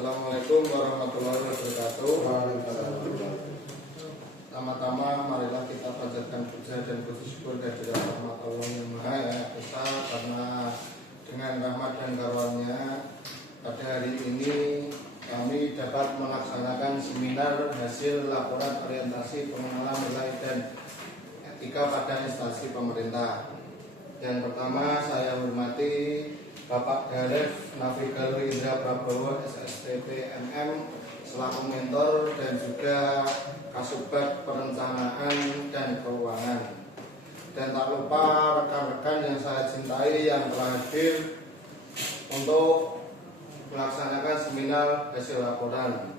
Assalamualaikum warahmatullahi wabarakatuh. Pertama-tama marilah kita panjatkan puja dan puji syukur kehadirat rahmat Allah yang Maha Esa, karena dengan rahmat dan karunia pada hari ini kami dapat melaksanakan seminar hasil laporan orientasi pengenalan nilai dan etika pada instansi pemerintah. Yang pertama saya hormati Bapak Garef Navigator Indra Prabowo SSTP MM selaku mentor, dan juga Kasubag Perencanaan dan Keuangan. Dan tak lupa rekan-rekan yang saya cintai yang telah hadir untuk melaksanakan seminar hasil laporan.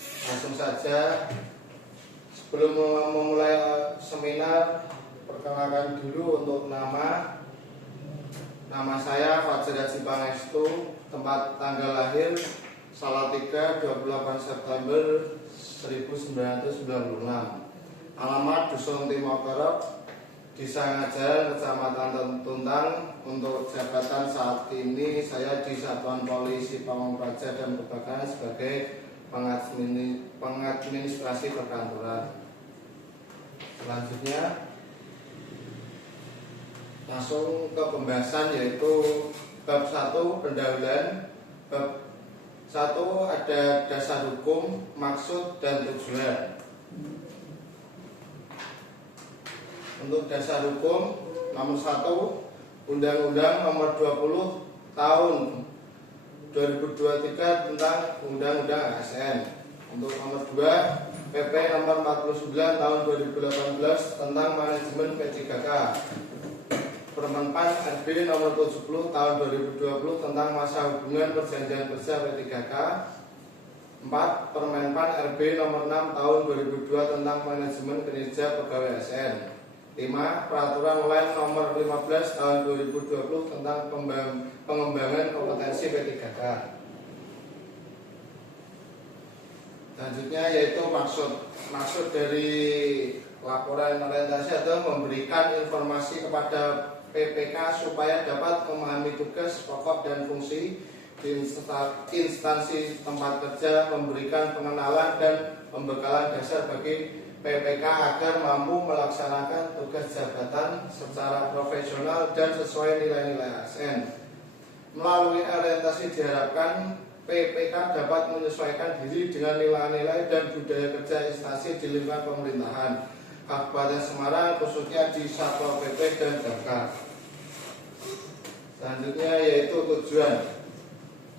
Langsung saja, sebelum memulai seminar, perkenalkan dulu untuk nama saya Fajar Haji Pangestu, tempat tanggal lahir Salatiga 28 September 1996, alamat Dusun Timokoro, Desa Ngajaran, Kecamatan Tuntang. Untuk jabatan saat ini saya di Satuan Polisi Pamong Praja dan Kebakaran sebagai pengadministrasi perkantoran. Selanjutnya langsung ke pembahasan, yaitu bab 1 pendahuluan. Bab 1 ada dasar hukum, maksud dan tujuan. Untuk dasar hukum, nomor 1 Undang-Undang nomor 20 tahun 2023 tentang Undang-Undang ASN. Untuk nomor 2 PP nomor 49 tahun 2018 tentang manajemen P3K. Permenpan RB nomor 70 tahun 2020 tentang masa hubungan perjanjian kerja P3K. 4. Permenpan RB nomor 6 tahun 2002 tentang manajemen kinerja pegawai ASN. 5. Peraturan lain nomor 15 tahun 2020 tentang pengembangan kompetensi P3K. Selanjutnya yaitu maksud dari laporan orientasi atau memberikan informasi kepada PPK supaya dapat memahami tugas pokok dan fungsi di instansi tempat kerja, memberikan pengenalan dan pembekalan dasar bagi PPK agar mampu melaksanakan tugas jabatan secara profesional dan sesuai nilai-nilai ASN. Melalui orientasi diharapkan PPK dapat menyesuaikan diri dengan nilai-nilai dan budaya kerja instansi di lingkungan pemerintahan Kabupaten Semarang, khususnya di Satpol PP dan Damkar. Selanjutnya yaitu tujuan.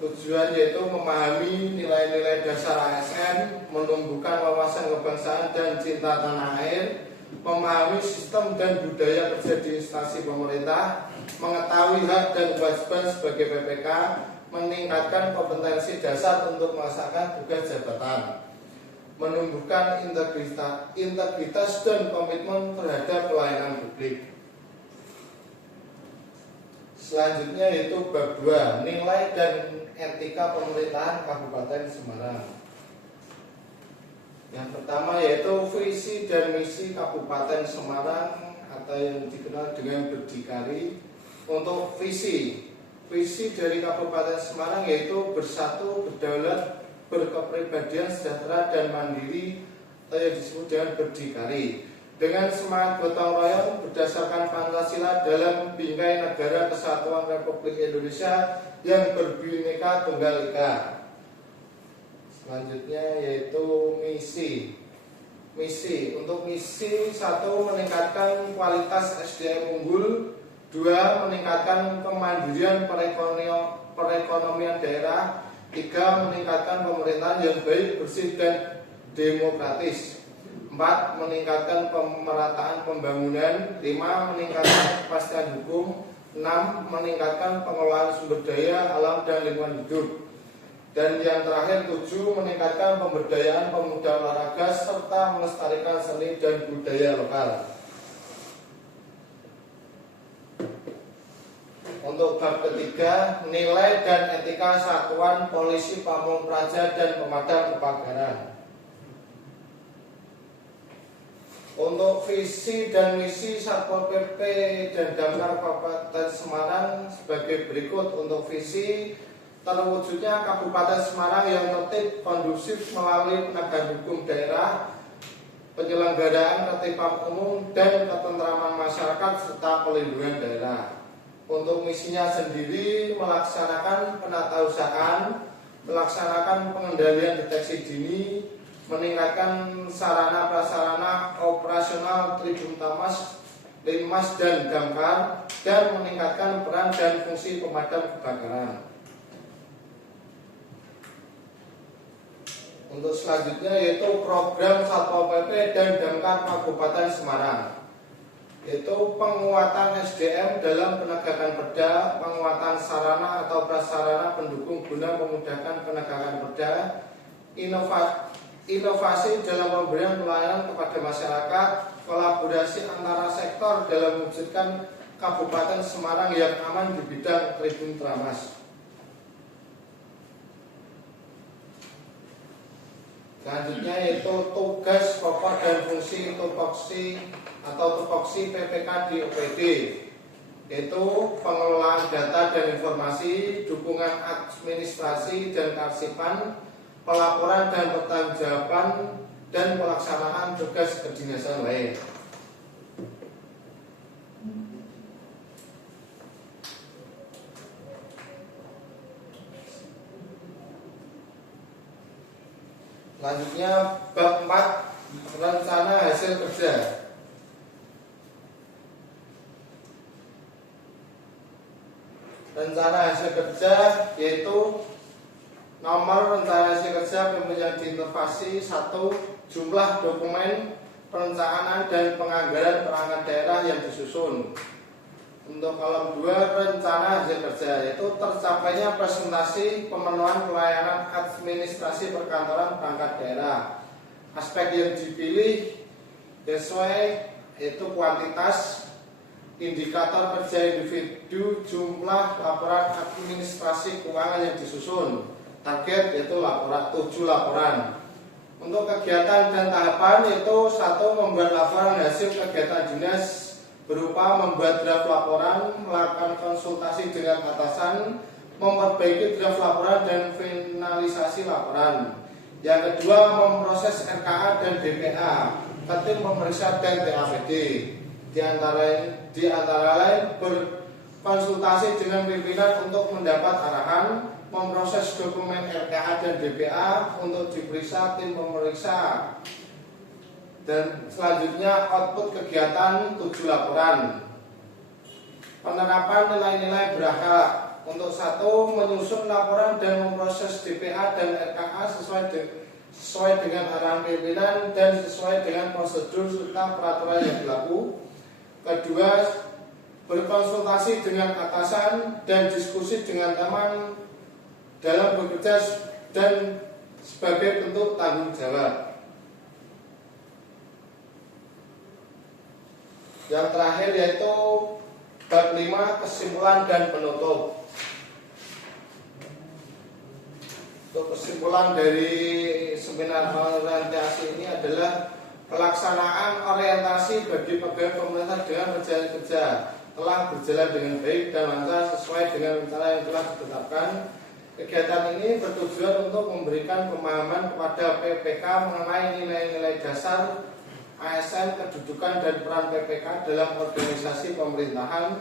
Tujuan yaitu memahami nilai-nilai dasar ASN, menumbuhkan wawasan kebangsaan dan cinta tanah air, memahami sistem dan budaya kerja di instansi pemerintah, mengetahui hak dan kewajiban sebagai PPK, meningkatkan kompetensi dasar untuk melaksanakan tugas jabatan, menumbuhkan integritas dan komitmen terhadap pelayanan publik. Selanjutnya yaitu bab 2, nilai dan etika pemerintahan Kabupaten Semarang. Yang pertama yaitu visi dan misi Kabupaten Semarang atau yang dikenal dengan berdikari. Untuk visi dari Kabupaten Semarang yaitu bersatu, berdaulat, berkepribadian sejahtera dan mandiri atau yang disebut dengan berdikari, dengan semangat gotong royong berdasarkan Pancasila dalam bingkai negara kesatuan Republik Indonesia yang berbhinneka tunggal ika. Selanjutnya yaitu misi. Untuk misi 1, meningkatkan kualitas SDM unggul. 2. Meningkatkan kemandirian perekonomian daerah. 3. Meningkatkan pemerintahan yang baik, bersih dan demokratis. 4. Meningkatkan pemerataan pembangunan. 5. Meningkatkan kepastian hukum. 6. Meningkatkan pengelolaan sumber daya alam dan lingkungan hidup. Dan yang terakhir 7. Meningkatkan pemberdayaan pemuda olahraga serta melestarikan seni dan budaya lokal. Untuk bab ketiga, nilai dan etika Satuan Polisi Pamong Praja dan Pemadam Kebakaran. Untuk visi dan misi Satpol PP dan Damkar Kabupaten Semarang sebagai berikut. Untuk visi terwujudnya Kabupaten Semarang yang tertib, kondusif melalui penegakan hukum daerah, penyelenggaraan tertiban umum dan ketentraman masyarakat serta pelindungan daerah. Untuk misinya sendiri melaksanakan penatausahaan, melaksanakan pengendalian deteksi dini, meningkatkan sarana prasarana operasional Tribun Tamas, Linmas dan Damkar, dan meningkatkan peran dan fungsi pemadam kebakaran. Untuk selanjutnya yaitu program Satpol PP dan Damkar Kabupaten Semarang, yaitu penguatan SDM dalam penegakan perda, penguatan sarana atau prasarana pendukung guna memudahkan penegakan perda, inovasi dalam pemberian pelayanan kepada masyarakat, kolaborasi antara sektor dalam mewujudkan Kabupaten Semarang yang aman di bidang Tribun Tramas. Selanjutnya yaitu tugas pokok dan fungsi tupoksi PPK di OPD, yaitu pengelolaan data dan informasi, dukungan administrasi dan kearsipan, pelaporan dan pertanggungjawaban, dan pelaksanaan tugas kedinasan lain. Selanjutnya bab 4, rencana hasil kerja. Rencana hasil kerja yaitu nomor rencana hasil kerja yang diinovasi 1. Jumlah dokumen perencanaan dan penganggaran perangkat daerah yang disusun. Untuk kolom 2, rencana hasil kerja yaitu tercapainya presentasi pemenuhan pelayanan administrasi perkantoran perangkat daerah. Aspek yang dipilih sesuai yaitu kuantitas, indikator kerja individu, jumlah laporan administrasi keuangan yang disusun. Target yaitu 7 laporan. Untuk kegiatan dan tahapan yaitu 1. Membuat laporan hasil kegiatan dinas berupa membuat draft laporan, melakukan konsultasi dengan atasan, memperbaiki draft laporan dan finalisasi laporan. Yang kedua, memproses RKA dan DPA, tertib pemeriksa dan TAPD. Di antara lain berkonsultasi dengan pimpinan untuk mendapat arahan, memproses dokumen RKA dan DPA untuk diperiksa tim pemeriksa. Dan selanjutnya output kegiatan 7 laporan. Penerapan nilai-nilai berhak. Untuk 1. Menyusun laporan dan memproses DPA dan RKA sesuai dengan arahan pimpinan dan sesuai dengan prosedur serta peraturan yang berlaku. Kedua, berkonsultasi dengan atasan dan diskusi dengan teman dalam bekerja dan sebagai bentuk tanggung jawab. Yang terakhir yaitu bab 5, kesimpulan dan penutup. Untuk kesimpulan dari seminar orientasi ini adalah pelaksanaan orientasi bagi pegawai pemerintah dengan berjalan kerja telah berjalan dengan baik dan lancar sesuai dengan rencana yang telah ditetapkan. Kegiatan ini bertujuan untuk memberikan pemahaman kepada PPK mengenai nilai-nilai dasar ASN, kedudukan dan peran PPK dalam organisasi pemerintahan,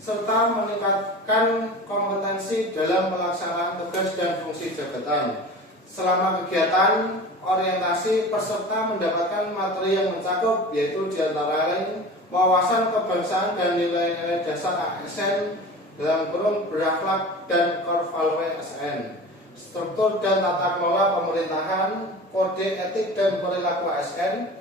serta meningkatkan kompetensi dalam pelaksanaan tugas dan fungsi jabatan. Selama kegiatan orientasi, peserta mendapatkan materi yang mencakup, yaitu diantara lain wawasan kebangsaan dan nilai-nilai dasar ASN dalam kurung berakhlak dan core value ASN, struktur dan tata kelola pemerintahan, kode etik dan perilaku ASN,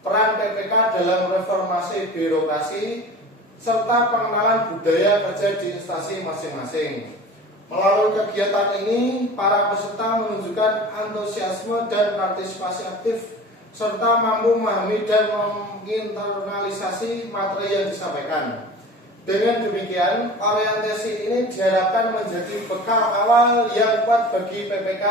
peran PPK dalam reformasi birokrasi, serta pengenalan budaya kerja di instansi masing-masing. Melalui kegiatan ini, para peserta menunjukkan antusiasme dan partisipasi aktif, serta mampu memahami dan menginternalisasi materi yang disampaikan. Dengan demikian, orientasi ini diharapkan menjadi bekal awal yang kuat bagi PPK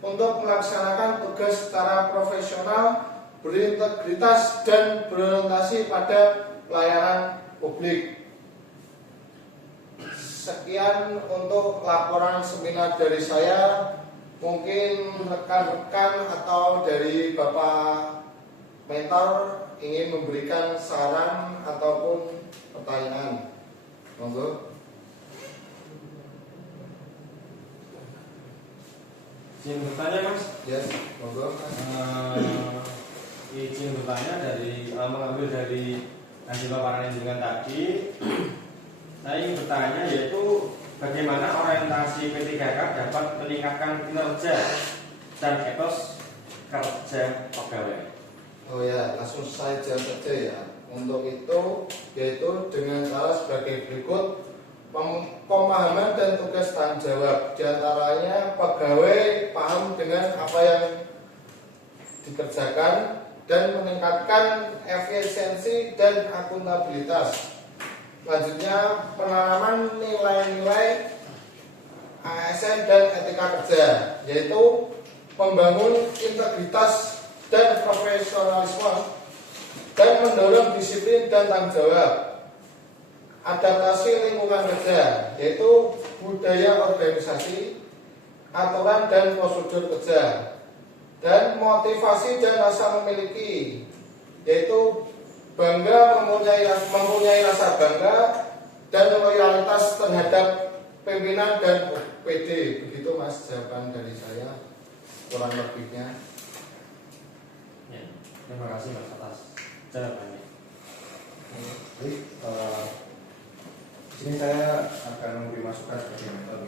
untuk melaksanakan tugas secara profesional, berintegritas dan berorientasi pada pelayanan publik. sekian untuk laporan seminar dari saya. Mungkin rekan-rekan atau dari Bapak mentor ingin memberikan saran ataupun pertanyaan. Monggo. Izin bertanya Mas? Yes, monggo. Izin bertanya dari mengambil dari hasil paparan dengan tadi. Saya ingin bertanya yaitu bagaimana orientasi P3K dapat meningkatkan kinerja dan etos kerja pegawai. Oh ya, langsung saja ya. Untuk itu yaitu dengan cara sebagai berikut: pemahaman dan tugas tanggung jawab. Di antaranya pegawai paham dengan apa yang dikerjakan dan meningkatkan efisiensi dan akuntabilitas. Selanjutnya, penanaman nilai-nilai ASN dan etika kerja, yaitu membangun integritas dan profesionalisme dan mendorong disiplin dan tanggung jawab. Adaptasi lingkungan kerja, yaitu budaya organisasi, aturan dan prosedur kerja, dan motivasi dan rasa memiliki, yaitu bangga mempunyai rasa bangga dan loyalitas terhadap pimpinan dan PD. Begitu Mas jawaban dari saya kurang lebihnya. Ya, terima kasih Mas atas jawabannya. Baik, di sini saya akan memberi masukan sebagai mentor.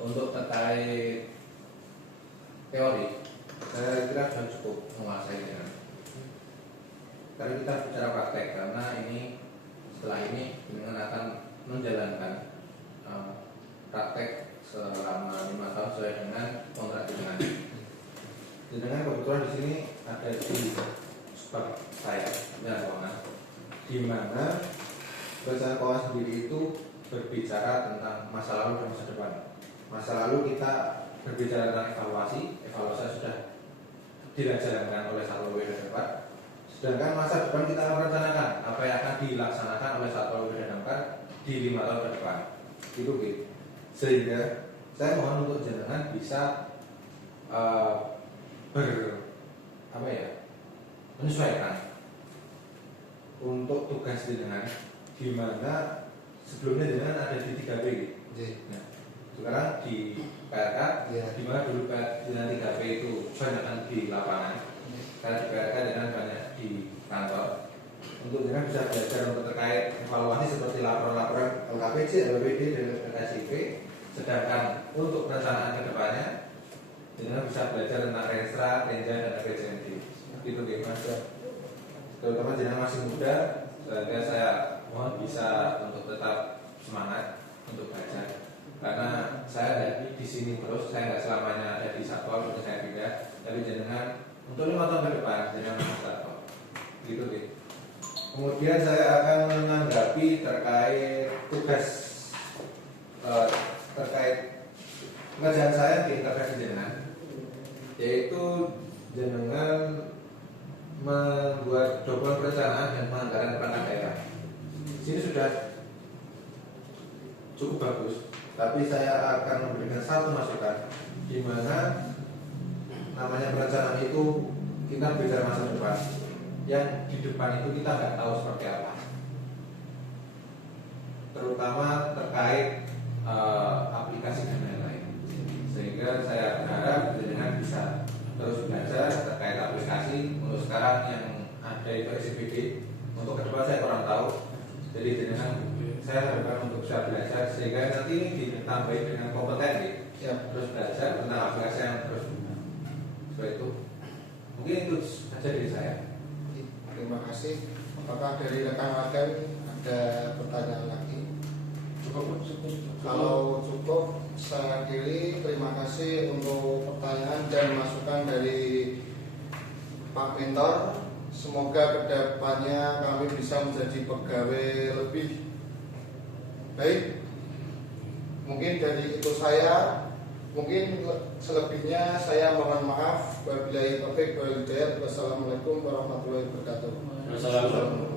Untuk terkait teori, saya kira sudah cukup menguasai dengan. Karena kita bicara praktek, karena ini setelah ini dengan akan menjalankan praktek selama 5 tahun sesuai dengan kontrak dengan. Dengan kebetulan di sini ada di super saya dan keuangan, di mana perencanaan keuangan sendiri itu berbicara tentang masa lalu dan masa depan. Masa lalu kita berbicara tentang evaluasi sudah dilaksanakan oleh Satpol PP dan Damkar. Sedangkan masa depan kita akan merencanakan apa yang akan dilaksanakan oleh Satpol PP dan Damkar di 5 tahun ke depan. Itu gitu. Sehingga saya mohon untuk jangan bisa menyesuaikan untuk tugas dengan di mana sebelumnya dengan ada di 3P. Nah, sekarang di PRK di mana dulu dengan 3P itu banyak di lapangan. Karena di PRK dengan banyak di kantor. Untuk dengan bisa belajar untuk terkait evaluasi seperti laporan-laporan LKPJ, LPD dan LKSIP. Sedangkan untuk perencanaan ke depannya dengan bisa belajar tentang Renstra, Renja dan RPJMD. Itu gimana? Terutama jenengan masih muda, sehingga saya mohon bisa untuk tetap semangat untuk belajar. Karena saya di sini terus, saya nggak selamanya ada di Satpol, untuk saya pindah. Tapi jenengan untuk 5 tahun ke depan jenengan masuk Satpol. Gitu deh. Kemudian saya akan menanggapi terkait tugas terkait pekerjaan saya di intervensi jenengan, yaitu jenengan membuat dokumen perencanaan dan penganggaran perangkat daerah. Sini sudah cukup bagus, tapi saya akan memberikan satu masukan, di mana namanya perencanaan itu kita bicara masa depan, yang di depan itu kita nggak tahu seperti apa, terutama terkait aplikasi dan lain-lain. Sehingga saya berharap jenengan bisa terus belajar terkait aplikasi. Untuk sekarang yang ada itu SPD, untuk ke depan saya kurang tahu. Jadi jenengan saya harapkan untuk bisa belajar sehingga nanti ini ditambah dengan kompeten terus belajar tentang aplikasi yang terus. Seperti itu. Mungkin itu saja dari saya. Terima kasih. Apakah dari rekan-rekan ada pertanyaan lagi? Cukup. Kalau cukup, saya akhiri. Terima kasih untuk pertanyaan dan masukan dari Pak Mentor. Semoga kedepannya kami bisa menjadi pegawai lebih baik. Mungkin dari itu saya. Mungkin selebihnya saya mohon maaf. Wabillahi taufiq wal hidayah. Wassalamualaikum warahmatullahi wabarakatuh. Wassalamualaikum.